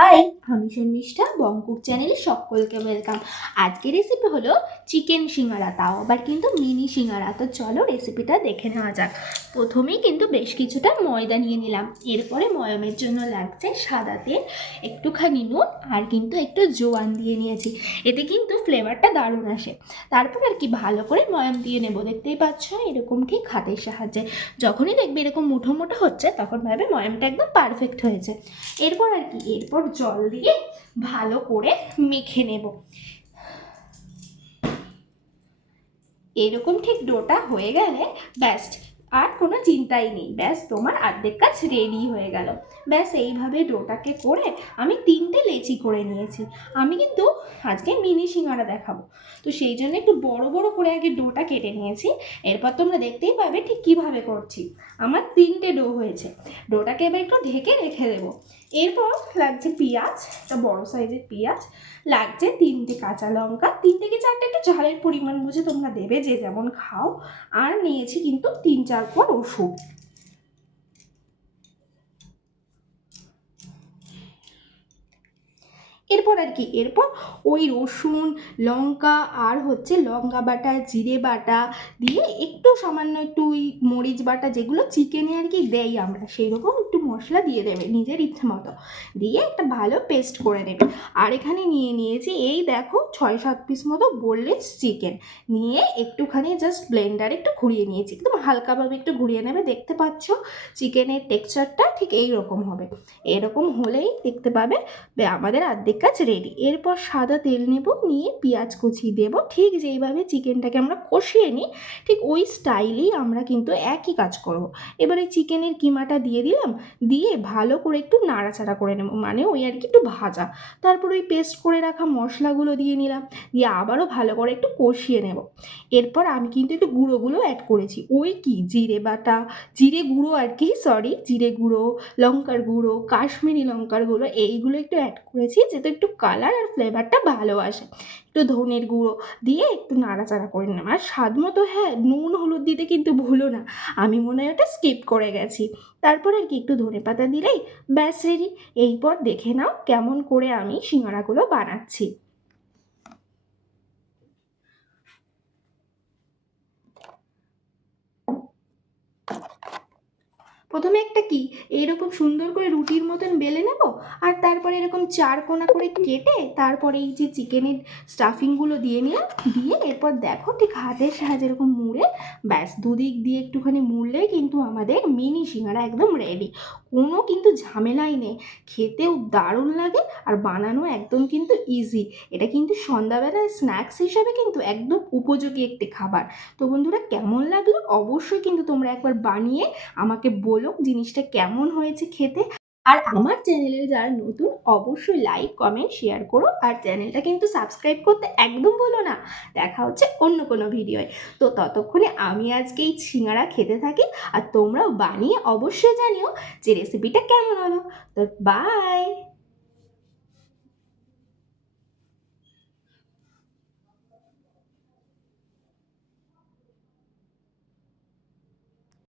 High, আমি শর্মিষ্ঠা বংকুক চ্যানেলে সকলকে ওয়েলকাম। আজকের রেসিপি হলো চিকেন সিঙ্গারা, তাও আবার কিন্তু মিনি সিঙ্গারা। তো চলো রেসিপিটা দেখে নেওয়া যাক। প্রথমেই কিন্তু বেশ কিছুটা ময়দা নিয়ে নিলাম। এরপরে ময়ামের জন্য লাগছে সাদা তেল, একটুখানি নুন আর কিন্তু একটু জোয়ান দিয়ে নিয়েছি। এতে কিন্তু ফ্লেভারটা দারুণ আসে। তারপর আর কি ভালো করে ময়াম দিয়ে নেবো। দেখতেই পাচ্ছ এরকম ঠিক হাতের সাহায্যে। যখনই দেখবে এরকম মুঠো মুঠো হচ্ছে তখন ভাবে ময়ামটা একদম পারফেক্ট হয়েছে। এরপর জল দিয়ে ভালো করে মেখে নেব। এরকম ঠিক ডোটা হয়ে গেলে ব্যাস আর কোনো চিন্তাই নেই, ব্যাস তোমার অর্ধেক কাজ রেডি হয়ে গেল। ব্যাস এইভাবে ডোটাকে করে আমি 3টে লেচি করে নিয়েছি। আমি কিন্তু আজকে মিনি সিঙ্গারা দেখাবো, তো সেই জন্য একটু বড় বড় করে আগে ডোটা কেটে নিয়েছি। এরপর তোমরা দেখতেই পাবে ঠিক কিভাবে করছি। আমার 3টে ডো হয়েছে। ডোটাকে এবার একটু ঢেকে রেখে দেবো। এরপর লাগছে পেঁয়াজ, একটা বড় সাইজের পেঁয়াজ, লাগছে 3টে কাঁচা লঙ্কা, 3টে কি 4টে, একটু ঝালের পরিমাণ বুঝে তোমরা দেবে যে যেমন খাও। আর নিয়েছি কিন্তু 3-4 কোয়া রসুন। এরপর ওই রসুন, লঙ্কা আর লঙ্কা বাটা, জিরে বাটা দিয়ে একটু সামান্য একটু ওই মরিচ বাটা, যেগুলো চিকেনে আর কি দেই আমরা, সেই রকম একটু মশলা দিয়ে দেবে নিজের ইচ্ছে মতো, দিয়ে একটা ভালো পেস্ট করে নেবে। আর এখানে নিয়ে নিয়েছি এই দেখো 6-7 পিস মতো বোনলেস চিকেন, নিয়ে একটুখানি জাস্ট ব্লেন্ডারে একটু ঘুরিয়ে নিয়েছি, একদম হালকাভাবে একটু ঘুরিয়ে নেবে। দেখতে পাচ্ছ চিকেনের টেক্সচারটা ঠিক এই রকম হবে। এরকম হলেই দেখতে পাবে আমাদের অর্ধেক কাজ রেডি। এরপর সাদা তেল নেব, নিয়ে পেঁয়াজ কুচি দেব। ঠিক যেইভাবে চিকেনটাকে আমরা কষিয়ে নিই ঠিক ওই স্টাইলেই আমরা কিন্তু একই কাজ করব। এবারে চিকেনের কিমাটা দিয়ে দিলাম, দিয়ে ভালো করে একটু নাড়াচাড়া করে নেব, মানে ওই আর কি একটু ভাজা। তারপর ওই পেস্ট করে রাখা মশলাগুলো দিয়ে নিলাম, দিয়ে আবারও ভালো করে একটু কষিয়ে নেব। এরপর আমি কিন্তু একটু গুঁড়োগুলো অ্যাড করেছি, ওই কি জিরে বাটা, জিরে গুঁড়ো আর কি, সরি জিরে গুঁড়ো, লঙ্কার গুঁড়ো, কাশ্মীরি লঙ্কার গুঁড়ো, এইগুলো একটু অ্যাড করেছি যাতে একটু কালার আর ফ্লেভারটা ভালো আসে। একটু ধনের গুঁড়ো দিয়ে একটু নাড়াচাড়া করে নিলাম। আর স্বাদ মতো হ্যাঁ নুন হলুদ দিতে কিন্তু ভুলো না, আমি মনে হয় ওটা স্কিপ করে গেছি। তারপর আর কি একটু ধনেপাতা দিলেই ব্যাস রেডি। এইপর দেখে নাও কেমন করে আমি সিঙ্গারাগুলো বানাচ্ছি। প্রথমে একটা কি এইরকম সুন্দর করে রুটির মতন বেলে নেব, আর তারপরে এরকম 4 কোনা করে কেটে তারপরে এই যে চিকেনের স্টাফিংগুলো দিয়ে নিলাম, দিয়ে এরপর দেখো ঠিক হাতের সাহায্যে এরকম মুড়ে ব্যাস দুদিক দিয়ে একটুখানি মুড়লেই কিন্তু আমাদের মিনি সিঙ্গারা একদম রেডি। কোনো কিন্তু ঝামেলাই নেই, খেতেও দারুণ লাগে আর বানানো একদম কিন্তু ইজি। এটা কিন্তু সন্ধ্যাবেলায় স্ন্যাক্স হিসাবে কিন্তু একদম উপযোগী একটি খাবার। তো বন্ধুরা কেমন লাগলো অবশ্যই কিন্তু তোমরা একবার বানিয়ে আমাকে বলো জিনিসটা কেমন হয়েছে খেতে। আর আমার চ্যানেলে যারা নতুন অবশ্যই লাইক কমেন্ট শেয়ার করো, আর চ্যানেলটা কিন্তু সাবস্ক্রাইব করতে একদম ভুলো না। দেখা হচ্ছে অন্য কোনো ভিডিওয়। তো ততক্ষণে আমি আজকে এই সিঙ্গারা খেতে থাকি, আর তোমরাও বানিয়ে অবশ্যই জানিও যে রেসিপিটা কেমন হলো। তো বাই।